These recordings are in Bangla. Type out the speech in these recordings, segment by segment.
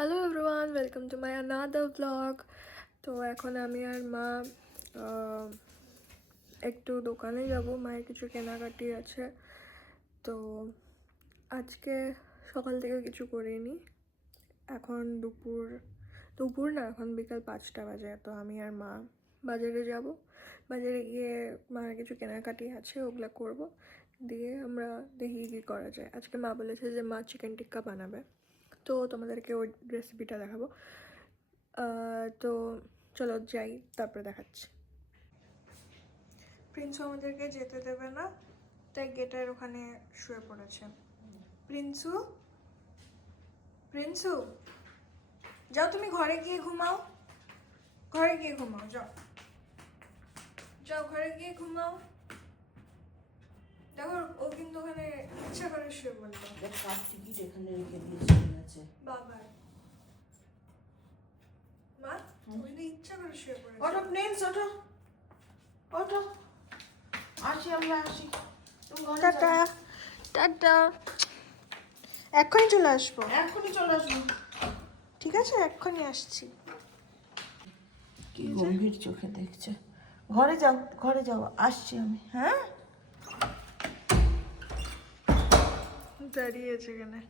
Hello everyone, welcome to my another blog. তো এখন আমি আর মা একটু দোকানে যাব, মায়ের কিছু কেনাকাটি আছে। তো আজকে সকাল থেকে কিছু করিনি, এখন দুপুর না, এখন বিকাল 5টা বাজে। তো আমি আর মা বাজারে যাব, বাজারে গিয়ে মায়ের কিছু কেনাকাটি আছে, ওগুলো করব, দিয়ে আমরা দেখি কী করা যায়। আজকে মা বলেছে যে মা চিকেন টিক্কা বানাবে, তো তোমাদেরকে ওই রেসিপিটা দেখাবো। তো চলো যাই, তারপরে দেখাচ্ছি। প্রিন্সু আমাদেরকে যেতে দেবে না, তাই গেটের ওখানে শুয়ে পড়েছে। প্রিন্সু, প্রিন্সু, যাও তুমি ঘরে গিয়ে ঘুমাও, ঘরে গিয়ে ঘুমাও, যাও যাও ঘরে গিয়ে ঘুমাও। দেখো ও কিন্তু ওখানে ইচ্ছা করে শুয়ে পড়লো। টিকিট এখানে রেখে দিয়ে চলে গেছে বাবা মা, ওই ইচ্ছা করে শুয়ে পড়েছে। অটো প্লেনস অটো অটো আসি আমরা আসি। টাটা টাটা, এক্ষুনি চলে আসবো। এখনই চলে আসবো। ঠিক আছে, এক্ষুনি আসছি। কি গম্ভীর চোখে দেখছে। ঘরে যাও ঘরে যাও, আসছি আমি। হ্যাঁ দাঁড়িয়েছে এখানে,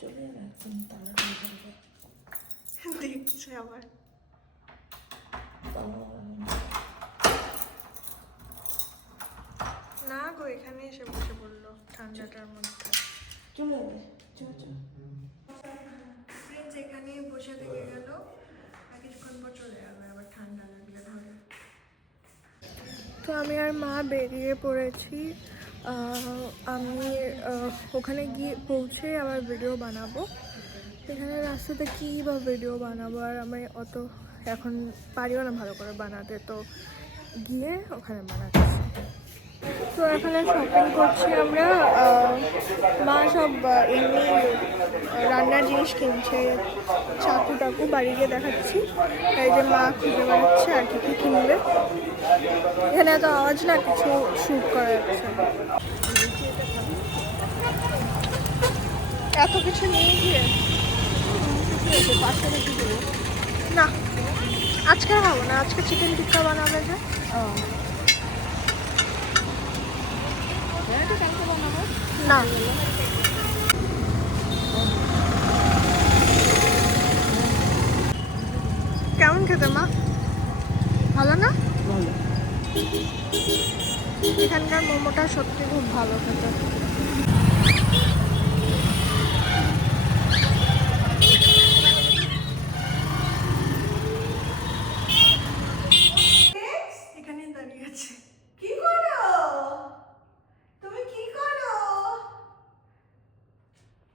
চলে যাবে একদম তাড়াতাড়ি চলে দেখছে আবার। না গো, এখানে এসে বসে পড়লো ঠান্ডাটার মধ্যে। চলে যাবে, চলো চলো। প্রিন্স এখানে বসে থেকে গেল, আর কিছুক্ষণ পর চলে যাবে, আবার ঠান্ডা লাগলে ধরে। তো আমি আর মা বেরিয়ে পড়েছি। আমি ওখানে গিয়ে পৌঁছে আবার ভিডিও বানাবো। এখানে রাস্তাতে কী বা ভিডিও বানাবো, আর আমি অত এখন পারিও না ভালো করে বানাতে, তো গিয়ে ওখানে বানাচ্ছি। তো এখানে শপিং করছি আমরা। মা সব এমনি রান্নার জিনিস কিনছে, চাকু টাকু, বাড়ি গিয়ে দেখাচ্ছি। এই যে মা খুঁজে বেড়াচ্ছে আর কি কী কিনবে। এখানে এত আওয়াজ না, কিছু শ্যুট করা যাচ্ছে না। এত কিছু নিয়ে গিয়ে না, আজকে খাবো না, আজকে চিকেন টিক্কা বানাবে যে। না, কেমন খেতে মা? ভালো না? ভালো। এখানকার মোমোটা সত্যি খুব ভালো খেতে। এখানে দাঁড়িয়ে আছে। কি করো তুমি, কি করো?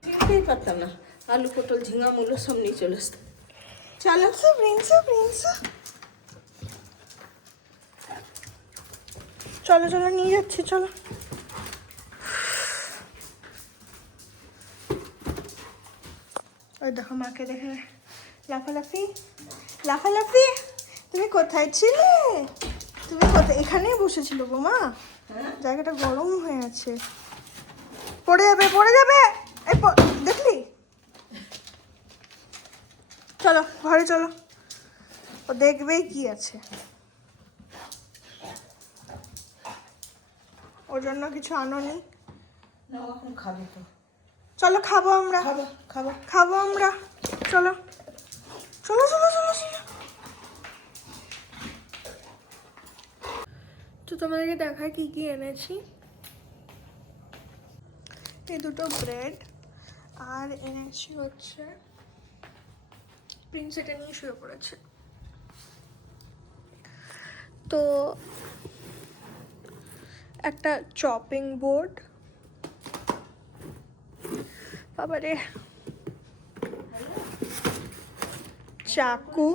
চিনতেই পারতাম না, আলু পটল ঝিঙা মূলো সব নিয়ে চলে আসতো। চলো প্রিন্সু, প্রিন্সু, চলো চলো, নিয়ে যাচ্ছি, চলো। ওই দেখো মাকে দেখে লাফালাফি লাফালাফি। তুমি কোথায় ছিলে? তুমি কোথায়? এখানেই বসেছিল গো মা, জায়গাটা গরম হয়ে আছে। পড়ে যাবে, পড়ে যাবে। এই দেখলি? চলো ঘরে চলো, ও দেখবেই কি আছে। ওর জন্য কিছু আনোনি? না এখন খাবে তো। চলো খাবো আমরা, খাবো খাবো। খাবো আমরা, চলো চলো চলো চলো চলো। তো তোমাদেরকে দেখায় কি কি এনেছি। এই দুটো ব্রেড, আর এনেছি হচ্ছে, প্রিন্স এটা নিয়ে শুয়ে পড়েছে। তো একটা চপিং বোর্ড, বাবারে, চাকু,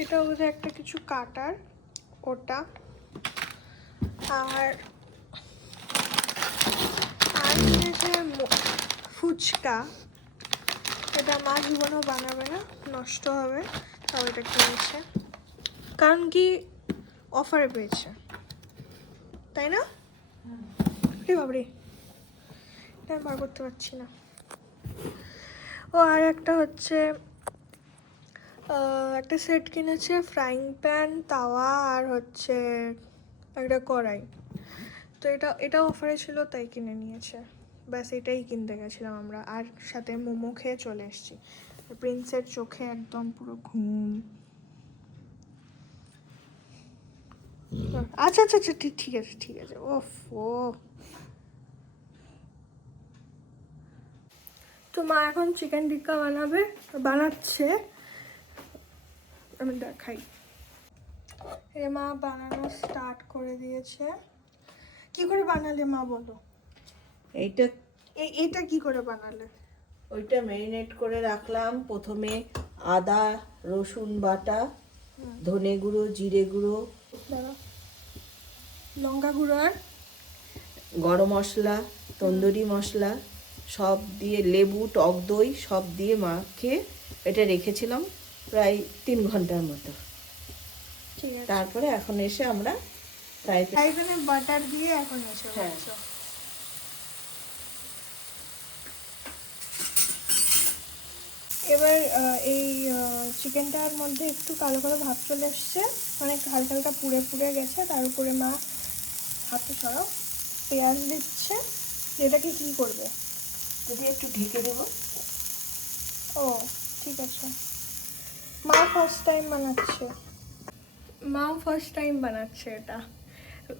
এটা বোধহয় একটা কিছু কাটার, ওটা, আর নিয়েছে ফুচকা। এটা মা জীবনেও বানাবে না, নষ্ট হবে, তাও এটা কিনেছে, কারণ কি অফারে পেয়েছে, তাই না? রে বাবরে, এটা বার করতে পারছি না। ও আর একটা হচ্ছে একটা সেট কিনেছে, ফ্রাইং প্যান, তাওয়া আর হচ্ছে একটা কড়াই। তো এটা অফারে ছিল তাই কিনে নিয়েছে। ব্যাস এটাই কিনতে গেছিলাম আমরা, আর সাথে মোমো খেয়ে চলে এসেছি। প্রিন্সের চোখে একদম পুরো ঘুম। আচ্ছা আচ্ছা আচ্ছা, ঠিক ঠিক আছে ঠিক আছে। ওফ ও, তো মা এখন চিকেন টিক্কা বানাচ্ছে, আমি দেখাই। মা বানানো স্টার্ট করে দিয়েছে। কি করে বানালে মা, বলো। এইটা এইটা কি করে বানালে? ওইটা ম্যারিনেট করে রাখলাম। প্রথমে আদা রসুন বাটা, ধনে গুঁড়ো, জিরে গুঁড়ো, দাঁড়াও, লঙ্কা গুঁড়ো আর গরম মশলা, তন্দুরি মশলা সব দিয়ে, লেবু, টক দই সব দিয়ে মাখিয়ে এটা রেখেছিলাম প্রায় 3 ঘন্টার মতো। ঠিক আছে, তারপরে এখন এসে আমরা ফ্রাই এখানে বাটার দিয়ে এখন এসে বলছো। এবার এই চিকেনটার মধ্যে একটু কালো কালো ভাব চলে এসছে, অনেক হালকা হালকা পুড়ে পুড়ে গেছে। তার উপরে মা হাতে সরাও পেঁয়াজ দিচ্ছে। এটাকে কি করবে? যদি একটু ঢেকে দেবো। ও ঠিক আছে। মাও ফার্স্ট টাইম বানাচ্ছে এটা।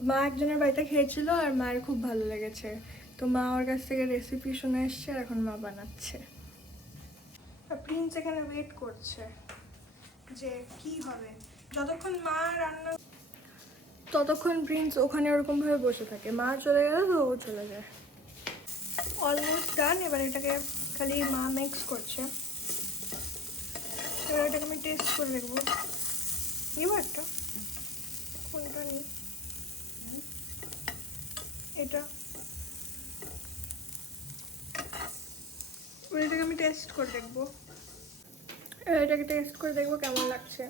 মা একজনের বাড়িতে খেয়েছিল আর মায়ের খুব ভালো লেগেছে, তো মা ওর কাছ থেকে রেসিপি শুনে এসছে আর এখন মা বানাচ্ছে। প্রিন্স এখানে ওয়েট করছে যে কি হবে। যতক্ষণ মা রান্না, ততক্ষণ প্রিন্স ওখানে ওরকমভাবে বসে থাকে। মা চলে গেলে তো ও চলে যায়। Almost done. এবার এটাকে খালি মা মিক্স করছে। এবার এটাকে আমি টেস্ট করে দেখবো। একটা কোনটা নিই? এটা, এটাকে আমি টেস্ট করে দেখবো। এটাকে টেস্ট করে দেখবো কেমন লাগছে।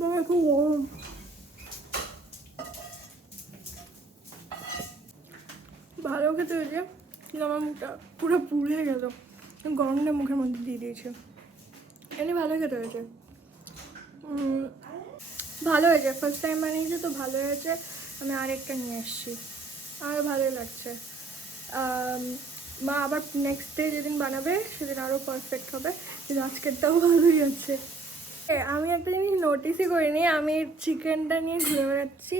বাবা খুব গরম। ভালো খেতে হয়েছে, কিন্তু আমার মুখটা পুরো পুড়ে গেল। গরমটা মুখের মধ্যে দিয়ে দিয়েছে। এমনি ভালো খেতে হয়েছে, ভালো হয়েছে। ফার্স্ট টাইম বানিয়েছি তো ভালো হয়েছে। আমি আরেকটা নিয়ে এসেছি, আমার ভালোই লাগছে। মা আবার নেক্সট ডে যেদিন বানাবে সেদিন আরও পারফেক্ট হবে, কিন্তু আজকেরটাও ভালোই আছে। আমি একটা জিনিস নোটিসই করিনি, আমি চিকেনটা নিয়ে ঘুরে বেড়াচ্ছি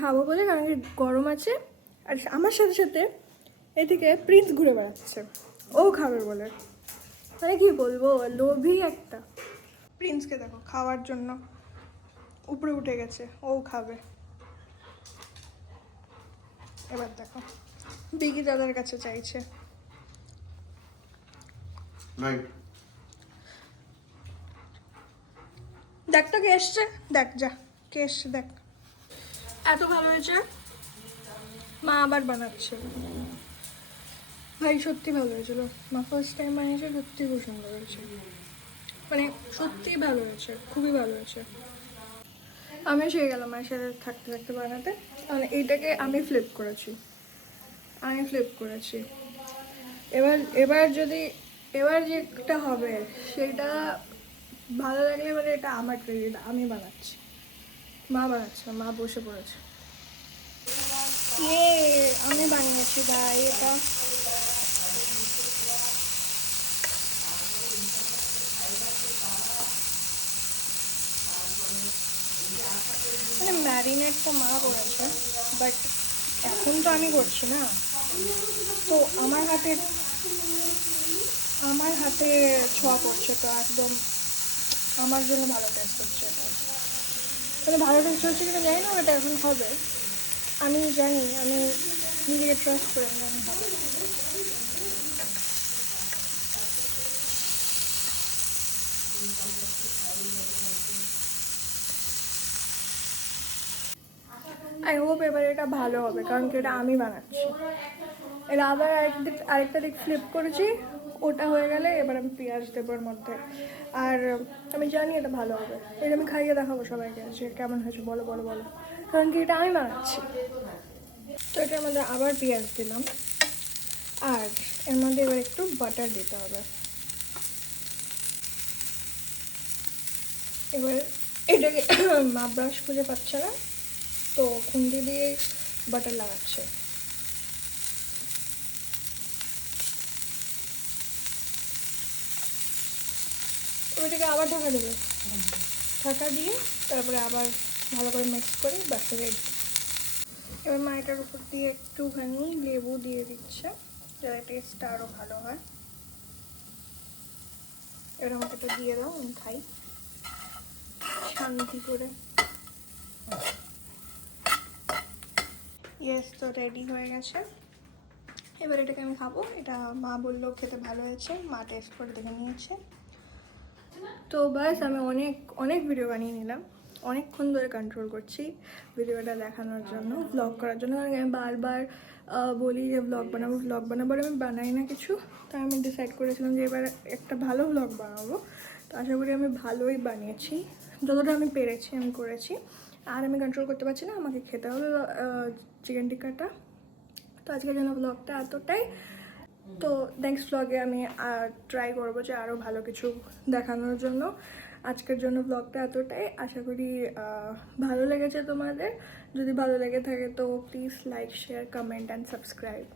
খাবো বলে, কারণ কি গরম আছে। আর আমার সাথে সাথে এদিকে প্রিন্স ঘুরে বেড়াচ্ছে ও খাবে বলে। মানে কি বলবো, লোভী একটা। প্রিন্সকে দেখো খাওয়ার জন্য উপরে উঠে গেছে, ও খাবে। এবার দেখো বিগি দাদার কাছে চাইছে। দেখ তো কে এসছে, দেখ যা কে এসছে দেখ। এত ভালো হয়েছে, মা আবার বানাচ্ছে। ভাই সত্যি ভালো হয়েছিল, মা ফার্স্ট টাইম বানিয়েছে, সত্যি খুব সুন্দর হয়েছে। মানে সত্যিই ভালো হয়েছে, খুবই ভালো হয়েছে। আমি শিখে গেলাম মায়ের সাথে থাকতে থাকতে বানাতে। মানে এইটাকে আমি ফ্লিপ করেছি। এবার এবার যদি এবার যেটা হবে সেটা ভালো লাগলে মানে এটা আমার ক্রেডিট, আমি বানাচ্ছি, মা বানাচ্ছে না, মা বসে পড়েছে। আমি বানিয়েছি ভাই এটা। মানে ম্যারিনেট তো মা করেছে, বাট এখন তো আমি করছি না, তো আমার হাতে ছোঁয়া পড়ছে, তো একদম আমার জন্য ভালো টেস্ট হচ্ছে এটা। মানে ভালো টেস্ট হচ্ছে কিনা জানি না, এটা এখন হবে। আমি জানি, আমি নিজেকে ট্রাস্ট করে আমি হবে। আই হোপ এবার এটা ভালো হবে, কারণ কি এটা আমি বানাচ্ছি। এর আবার আরেকটা দিক ফ্লিপ করেছি, ওটা হয়ে গেলে এবার আমি পেঁয়াজ দেবো এর মধ্যে। আর আমি জানি এটা ভালো হবে, এটা আমি খাইয়ে দেখাবো সবাইকে যে কেমন হয়েছে, বলো বলো বলো, কারণ কি এটা আমি বানাচ্ছি। তো এটার মধ্যে আবার পেঁয়াজ দিলাম, আর এর মধ্যে এবার একটু বাটার দিতে হবে। এবার এটাকে মা ব্রাশ খুঁজে পাচ্ছে না, তো খুন্তি দিয়ে বাটার লাগাচ্ছে। ওইটাকে আবার ঢাকা দেবে, ঢাকা দিয়ে তারপরে আবার ভালো করে মিক্স করে বাসে রেডি। এবার মা এটার উপর দিয়ে একটুখানি লেবু দিয়ে দিচ্ছে যাতে টেস্টটা আরও ভালো হয়। এবার আমাকে এটা দিয়ে দাও, আমি খাই শান্তি করে। ইয়েস, তো রেডি হয়ে গেছে। এবার এটাকে আমি খাবো। এটা মা বললো খেতে ভালো হয়েছে, মা টেস্ট করে দেখে নিয়েছে। তো বাস আমি অনেক অনেক ভিডিও বানিয়ে নিলাম, অনেকক্ষণ ধরে কন্ট্রোল করছি ভিডিওটা দেখানোর জন্য, ভ্লগ করার জন্য। কারণ আমি বারবার বলি যে ভ্লগ বানাবো, আর আমি বানাই না কিছু। তাই আমি ডিসাইড করেছিলাম যে এবার একটা ভালো ভ্লগ বানাবো। তো আশা করি আমি ভালোই বানিয়েছি, যতটা আমি পেরেছি আমি করেছি। আর আমি কন্ট্রোল করতে পারছি না, আমাকে খেতে হবে চিকেন টিক্কাটা। তো আজকের জন্য ব্লগটা এতটাই। তো নেক্সট ব্লগে আমি ট্রাই করবো যে আরও ভালো কিছু দেখানোর জন্য। আজকের জন্য ব্লগটা এতটাই। আশা করি ভালো লেগেছে তোমাদের। যদি ভালো লেগে থাকে তো please like, share, comment and subscribe.